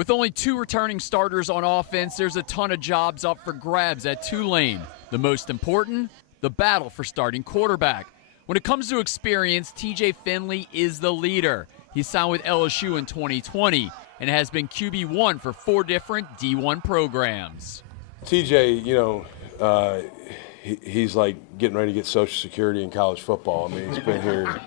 With only 2 returning starters on offense, there's a ton of jobs up for grabs at Tulane. The most important, the battle for starting quarterback. When it comes to experience, TJ Finley is the leader. He signed with LSU in 2020 and has been QB1 for 4 different D1 programs. TJ, he's like getting ready to get Social Security in college football. I mean, he's been here.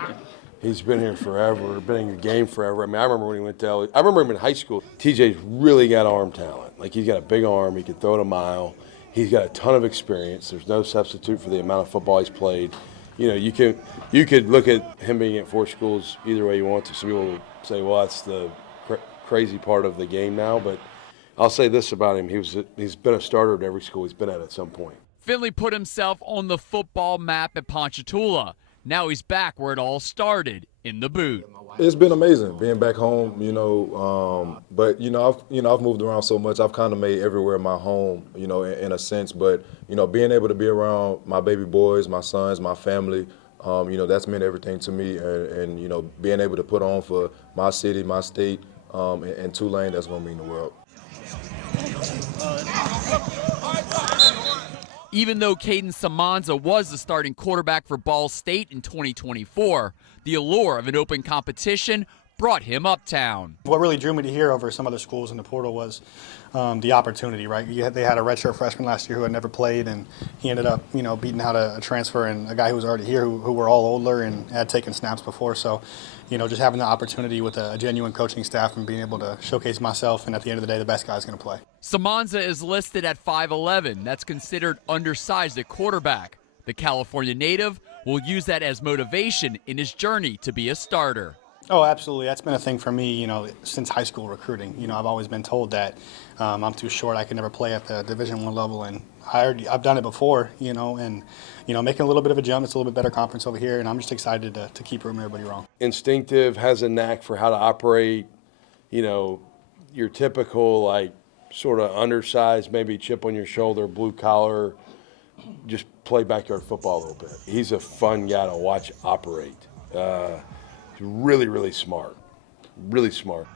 He's been here forever, been in the game forever. I mean, I remember when he went to LSU. I remember him in high school. TJ's really got arm talent. Like, he's got a big arm. He can throw it a mile. He's got a ton of experience. There's no substitute for the amount of football he's played. You could look at him being at 4 schools either way you want to. Some people will say, well, that's the crazy part of the game now. But I'll say this about him. He's been a starter at every school he's been at some point. Finley put himself on the football map at Ponchatoula. Now he's back where it all started, in the boot. It's been amazing being back home, but I've moved around so much. I've kind of made everywhere my home, in a sense. But being able to be around my baby boys, my sons, my family, that's meant everything to me. And being able to put on for my city, my state, and Tulane, that's going to mean the world. Even though Semonza was the starting quarterback for Ball State in 2024, the allure of an open competition brought him uptown. What really drew me to here over some other schools in the portal was the opportunity, right? They had a redshirt freshman last year who had never played, and he ended up, beating out a transfer and a guy who was already here who were all older and had taken snaps before. So, just having the opportunity with a genuine coaching staff and being able to showcase myself, and at the end of the day, the best guy's going to play. Semonza is listed at 5'11". That's considered undersized at quarterback. The California native will use that as motivation in his journey to be a starter. Oh, absolutely. That's been a thing for me, since high school recruiting. I've always been told that I'm too short. I can never play at the Division I level, and I've done it before, and making a little bit of a jump. It's a little bit better conference over here, and I'm just excited to keep proving everybody wrong. Instinctive, has a knack for how to operate. Your typical sort of undersized, maybe chip on your shoulder, blue collar, just play backyard football a little bit. He's a fun guy to watch operate. He's really, really smart. Really smart.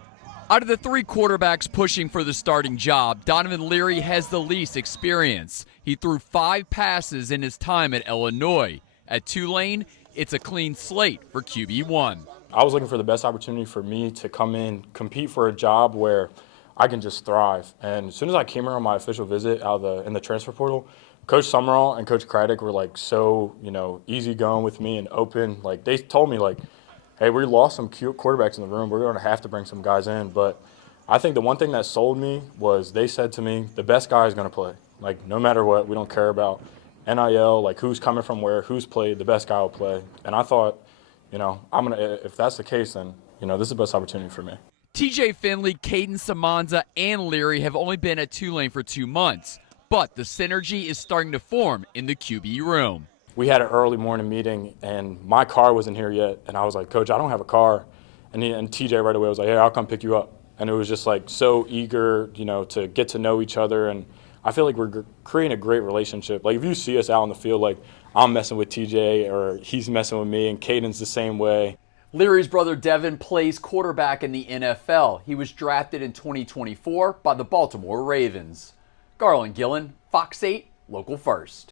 Out of the 3 quarterbacks pushing for the starting job, Donovan Leary has the least experience. He threw 5 passes in his time at Illinois. At Tulane, it's a clean slate for QB1. I was looking for the best opportunity for me to come in, compete for a job where I can just thrive. And as soon as I came here on my official visit in the transfer portal, Coach Summerall and Coach Craddock were so easygoing with me and open. They told me hey, we lost some cute quarterbacks in the room. We're going to have to bring some guys in. But I think the one thing that sold me was they said to me, the best guy is going to play. No matter what, we don't care about NIL, who's coming from where, who's played, the best guy will play. And I thought, if that's the case, then, this is the best opportunity for me. TJ Finley, Semonza, and Leary have only been at Tulane for 2 months, but the synergy is starting to form in the QB room. We had an early morning meeting, and my car wasn't here yet. And I was like, Coach, I don't have a car. And TJ right away was like, hey, I'll come pick you up. And it was just so eager, to get to know each other. And I feel like we're creating a great relationship. If you see us out on the field, I'm messing with TJ or he's messing with me, and Caden's the same way. Leary's brother Devin plays quarterback in the NFL. He was drafted in 2024 by the Baltimore Ravens. Garland Gillen, Fox 8, Local First.